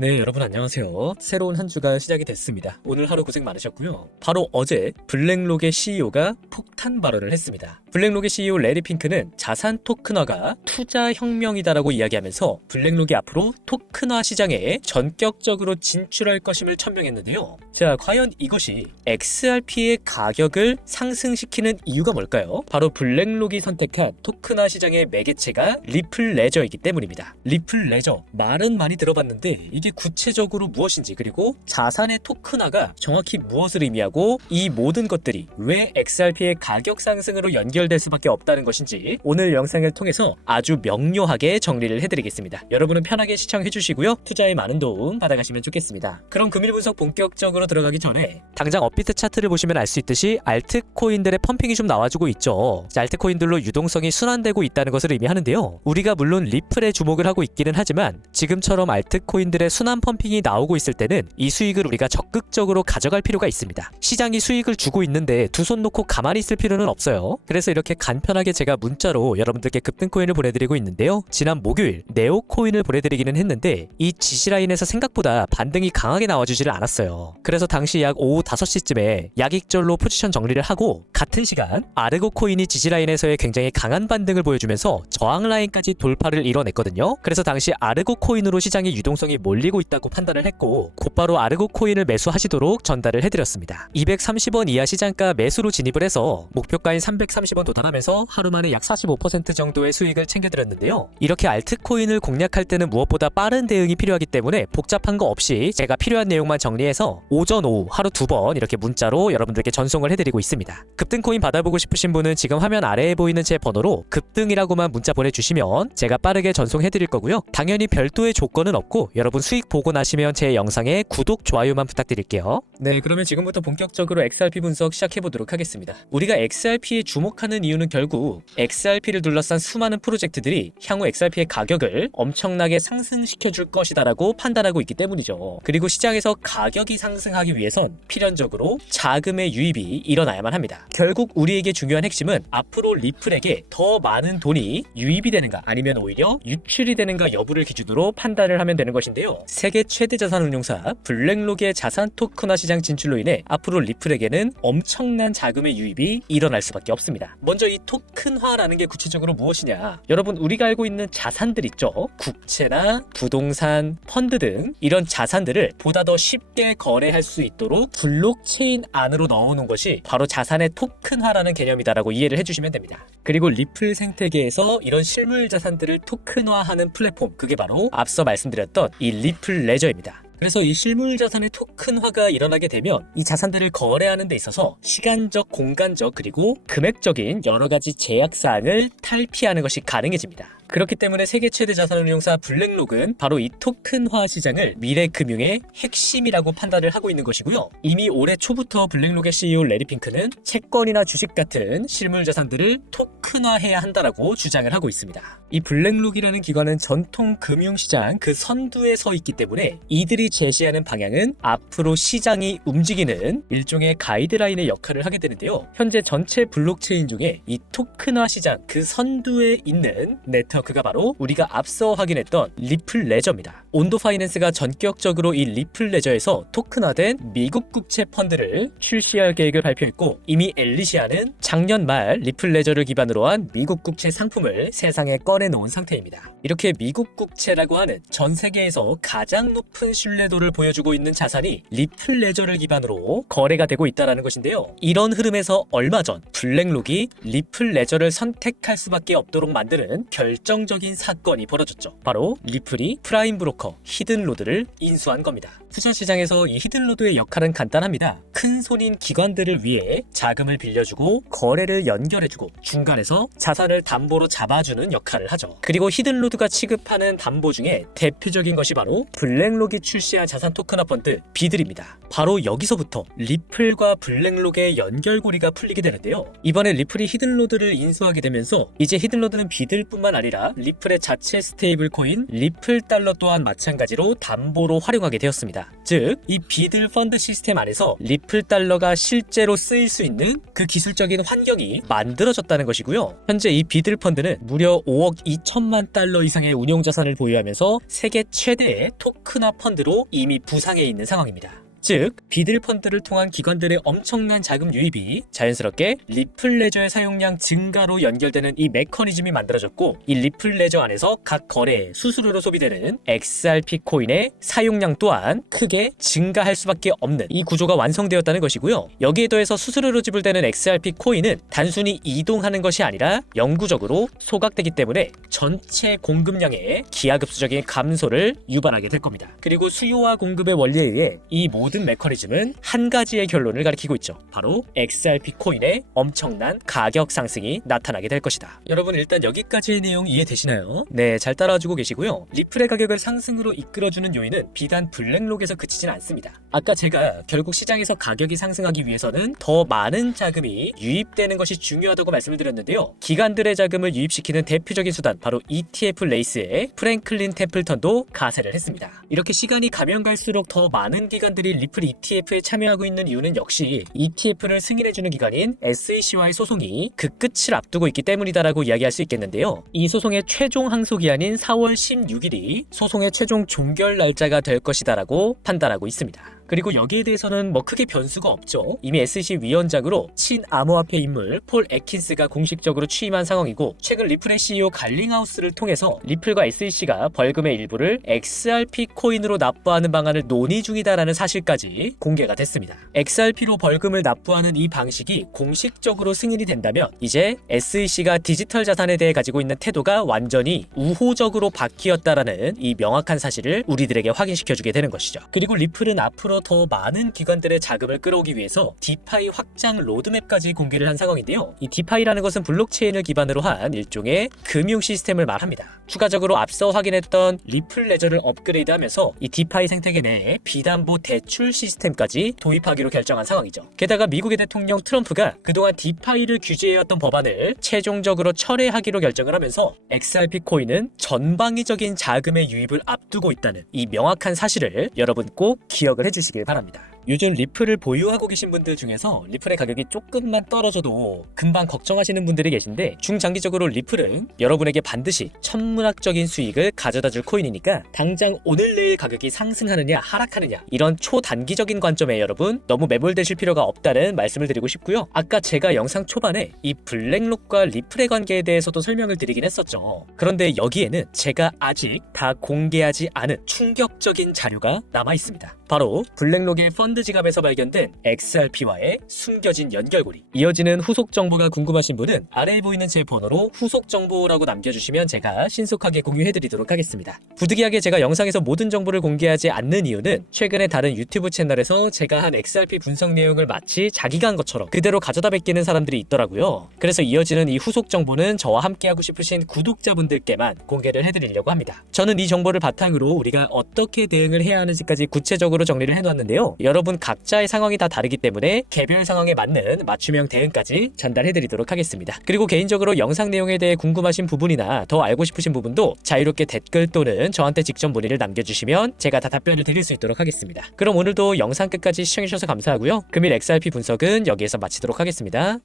네, 여러분 안녕하세요. 새로운 한 주가 시작이 됐습니다. 오늘 하루 고생 많으셨고요. 바로 어제 블랙록의 CEO가 폭탄 발언을 했습니다. 블랙록의 CEO 레리 핑크는 자산 토큰화가 투자 혁명이다라고 이야기하면서 블랙록이 앞으로 토큰화 시장에 전격적으로 진출할 것임을 천명했는데요. 자, 과연 이것이 XRP의 가격을 상승시키는 이유가 뭘까요? 바로 블랙록이 선택한 토큰화 시장의 매개체가 리플 레저이기 때문입니다. 리플 레저, 말은 많이 들어봤는데 이게 구체적으로 무엇인지, 그리고 자산의 토큰화가 정확히 무엇을 의미하고 이 모든 것들이 왜 XRP의 가격 상승으로 연결될 수밖에 없다는 것인지 오늘 영상을 통해서 아주 명료하게 정리를 해드리겠습니다. 여러분은 편하게 시청해주시고요. 투자에 많은 도움 받아가시면 좋겠습니다. 그럼 금일 분석 본격적으로 들어가기 전에 당장 업비트 차트를 보시면 알 수 있듯이 알트코인들의 펌핑이 좀 나와주고 있죠. 알트코인들로 유동성이 순환되고 있다는 것을 의미하는데요. 우리가 물론 리플에 주목을 하고 있기는 하지만 지금처럼 알트코인들의 순환 펌핑이 나오고 있을 때는 이 수익을 우리가 적극적으로 가져갈 필요가 있습니다. 시장이 수익을 주고 있는데 두 손 놓고 가만히 있을 필요는 없어요. 그래서 이렇게 간편하게 제가 문자로 여러분들께 급등코인을 보내드리고 있는데요. 지난 목요일 네오코인을 보내드리기는 했는데 이 지시라인에서 생각보다 반등이 강하게 나와주지를 않았어요. 그래서 당시 약 오후 5시쯤에 약익절로 포지션 정리를 하고 같은 시간 아르고코인이 지시라인에서의 굉장히 강한 반등을 보여주면서 저항라인까지 돌파를 이뤄냈거든요. 그래서 당시 아르고코인으로 시장의 유동성이 몰리고 있다고 판단을 했고 곧바로 아르고코인을 매수하시도록 전달을 해드렸습니다. 230원 이하 시장가 매수로 진입을 해서 목표가인 330원 도달하면서 하루 만에 약 45% 정도의 수익을 챙겨드렸는데요. 이렇게 알트코인을 공략할 때는 무엇보다 빠른 대응이 필요하기 때문에 복잡한 거 없이 제가 필요한 내용만 정리해서 오전 오후 하루 2번 이렇게 문자로 여러분들께 전송을 해드리고 있습니다. 급등코인 받아보고 싶으신 분은 지금 화면 아래에 보이는 제 번호로 급등이라고만 문자 보내주시면 제가 빠르게 전송해드릴 거고요. 당연히 별도의 조건은 없고 여러분 수익 보고 나시면 제 영상에 구독, 좋아요만 부탁드릴게요. 네, 그러면 지금부터 본격적으로 XRP 분석 시작해보도록 하겠습니다. 우리가 XRP에 주목하는 이유는 결국 XRP를 둘러싼 수많은 프로젝트들이 향후 XRP의 가격을 엄청나게 상승시켜줄 것이다라고 판단하고 있기 때문이죠. 그리고 시장에서 가격이 상승하기 위해선 필연적으로 자금의 유입이 일어나야만 합니다. 결국 우리에게 중요한 핵심은 앞으로 리플에게 더 많은 돈이 유입이 되는가 아니면 오히려 유출이 되는가 여부를 기준으로 판단을 하면 되는 것인데요. 세계 최대 자산 운용사 블랙록의 자산 토큰화 시장 진출로 인해 앞으로 리플에게는 엄청난 자금의 유입이 일어날 수밖에 없습니다. 먼저 이 토큰화라는 게 구체적으로 무엇이냐? 여러분, 우리가 알고 있는 자산들 있죠? 국채나 부동산, 펀드 등 이런 자산들을 보다 더 쉽게 거래할 수 있도록 블록체인 안으로 넣어놓은 것이 바로 자산의 토큰화라는 개념이다라고 이해를 해주시면 됩니다. 그리고 리플 생태계에서 이런 실물 자산들을 토큰화하는 플랫폼, 그게 바로 앞서 말씀드렸던 이 리플 레저입니다. 그래서 이 실물 자산의 토큰화가 일어나게 되면 이 자산들을 거래하는 데 있어서 시간적, 공간적, 그리고 금액적인 여러 가지 제약 사항을 탈피하는 것이 가능해집니다. 그렇기 때문에 세계 최대 자산운용사 블랙록은 바로 이 토큰화 시장을 미래 금융의 핵심이라고 판단을 하고 있는 것이고요. 이미 올해 초부터 블랙록의 CEO 레리 핑크는 채권이나 주식 같은 실물 자산들을 토큰화해야 한다라고 주장을 하고 있습니다. 이 블랙록이라는 기관은 전통 금융시장 그 선두에 서 있기 때문에 이들이 제시하는 방향은 앞으로 시장이 움직이는 일종의 가이드라인의 역할을 하게 되는데요. 현재 전체 블록체인 중에 이 토큰화 시장 그 선두에 있는 네트워크가 바로 우리가 앞서 확인했던 리플 레저입니다. 온도 파이낸스가 전격적으로 이 리플 레저에서 토큰화된 미국 국채 펀드를 출시할 계획을 발표했고 이미 엘리시아는 작년 말 리플 레저를 기반으로 한 미국 국채 상품을 세상에 꺼내놓은 상태입니다. 이렇게 미국 국채라고 하는 전 세계에서 가장 높은 신뢰도를 보여주고 있는 자산이 리플 레저를 기반으로 거래가 되고 있다는 것인데요. 이런 흐름에서 얼마 전 블랙록이 리플 레저를 선택할 수밖에 없도록 만드는 결정적인 사건이 벌어졌죠. 바로 리플이 프라임 브로커 히든로드를 인수한 겁니다. 투자 시장에서 이 히든로드의 역할은 간단합니다. 큰 손인 기관들을 위해 자금을 빌려주고 거래를 연결해주고 중간에서 자산을 담보로 잡아주는 역할을 하죠. 그리고 히든로드가 취급하는 담보 중에 대표적인 것이 바로 블랙록이 출시한 자산 토큰화 펀드 비들입니다. 바로 여기서부터 리플과 블랙록의 연결고리가 풀리게 되는데요. 이번에 리플이 히든로드를 인수하게 되면서 이제 히든로드는 비들뿐만 아니라 리플의 자체 스테이블 코인 리플 달러 또한 마찬가지로 담보로 활용하게 되었습니다. 겁니다. 즉, 이 비들 펀드 시스템 안에서 리플 달러가 실제로 쓰일 수 있는 그 기술적인 환경이 만들어졌다는 것이고요. 현재 이 비들 펀드는 무려 5억 2천만 달러 이상의 운용 자산을 보유하면서 세계 최대의 토큰화 펀드로 이미 부상해 있는 상황입니다. 즉, 비들 펀드를 통한 기관들의 엄청난 자금 유입이 자연스럽게 리플 레저의 사용량 증가로 연결되는 이 메커니즘이 만들어졌고, 이 리플 레저 안에서 각 거래에 수수료로 소비되는 XRP 코인의 사용량 또한 크게 증가할 수밖에 없는 이 구조가 완성되었다는 것이고요. 여기에 더해서 수수료로 지불되는 XRP 코인은 단순히 이동하는 것이 아니라 영구적으로 소각되기 때문에 전체 공급량의 기하급수적인 감소를 유발하게 될 겁니다. 그리고 수요와 공급의 원리에 의해 이 모든 메커니즘은 한 가지의 결론을 가리키고 있죠. 바로 XRP 코인의 엄청난 가격 상승이 나타나게 될 것이다. 여러분, 일단 여기까지의 내용 이해되시나요? 네, 잘 따라와주고 계시고요. 리플의 가격을 상승으로 이끌어주는 요인은 비단 블랙록에서 그치진 않습니다. 아까 제가 결국 시장에서 가격이 상승하기 위해서는 더 많은 자금이 유입되는 것이 중요하다고 말씀을 드렸는데요. 기관들의 자금을 유입시키는 대표적인 수단, 바로 ETF 레이스의 프랭클린 템플턴도 가세를 했습니다. 이렇게 시간이 가면 갈수록 더 많은 기관들이 리플 ETF에 참여하고 있는 이유는 역시 ETF를 승인해주는 기관인 SEC와의 소송이 그 끝을 앞두고 있기 때문이다라고 이야기할 수 있겠는데요. 이 소송의 최종 항소기한인 4월 16일이 소송의 최종 종결 날짜가 될 것이다라고 판단하고 있습니다. 그리고 여기에 대해서는 크게 변수가 없죠. 이미 SEC 위원장으로 친암호화폐 인물 폴 애킨스가 공식적으로 취임한 상황이고, 최근 리플의 CEO 갈링하우스를 통해서 리플과 SEC가 벌금의 일부를 XRP 코인으로 납부하는 방안을 논의 중이다라는 사실까지 공개가 됐습니다. XRP로 벌금을 납부하는 이 방식이 공식적으로 승인이 된다면 이제 SEC가 디지털 자산에 대해 가지고 있는 태도가 완전히 우호적으로 바뀌었다라는 이 명확한 사실을 우리들에게 확인시켜주게 되는 것이죠. 그리고 리플은 앞으로 더 많은 기관들의 자금을 끌어오기 위해서 디파이 확장 로드맵까지 공개를 한 상황인데요. 이 디파이라는 것은 블록체인을 기반으로 한 일종의 금융 시스템을 말합니다. 추가적으로 앞서 확인했던 리플 레저를 업그레이드하면서 이 디파이 생태계 내에 비담보 대출 시스템까지 도입하기로 결정한 상황이죠. 게다가 미국의 대통령 트럼프가 그동안 디파이를 규제해왔던 법안을 최종적으로 철회하기로 결정을 하면서 XRP 코인은 전방위적인 자금의 유입을 앞두고 있다는 이 명확한 사실을 여러분 꼭 기억을 해주시길 바랍니다. 요즘 리플을 보유하고 계신 분들 중에서 리플의 가격이 조금만 떨어져도 금방 걱정하시는 분들이 계신데, 중장기적으로 리플은 여러분에게 반드시 천문학적인 수익을 가져다줄 코인이니까 당장 오늘 내일 가격이 상승하느냐 하락하느냐 이런 초단기적인 관점에 여러분 너무 매몰되실 필요가 없다는 말씀을 드리고 싶고요. 아까 제가 영상 초반에 이 블랙록과 리플의 관계에 대해서도 설명을 드리긴 했었죠. 그런데 여기에는 제가 아직 다 공개하지 않은 충격적인 자료가 남아 있습니다. 바로 블랙록의 펀드 지갑에서 발견된 XRP와의 숨겨진 연결고리. 이어지는 후속 정보가 궁금하신 분은 아래에 보이는 제 번호로 후속 정보라고 남겨주시면 제가 신속하게 공유해드리도록 하겠습니다. 부득이하게 제가 영상에서 모든 정보를 공개하지 않는 이유는 최근에 다른 유튜브 채널에서 제가 한 XRP 분석 내용을 마치 자기가 한 것처럼 그대로 가져다 베끼는 사람들이 있더라고요. 그래서 이어지는 이 후속 정보는 저와 함께하고 싶으신 구독자분들께만 공개를 해드리려고 합니다. 저는 이 정보를 바탕으로 우리가 어떻게 대응을 해야 하는지까지 구체적으로 정리를 해놓았는데요. 여러분 각자의 상황이 다 다르기 때문에 개별 상황에 맞는 맞춤형 대응까지 전달해드리도록 하겠습니다. 그리고 개인적으로 영상 내용에 대해 궁금하신 부분이나 더 알고 싶으신 부분도 자유롭게 댓글 또는 저한테 직접 문의를 남겨주시면 제가 다 답변을 드릴 수 있도록 하겠습니다. 그럼 오늘도 영상 끝까지 시청해주셔서 감사하고요. 금일 XRP 분석은 여기에서 마치도록 하겠습니다.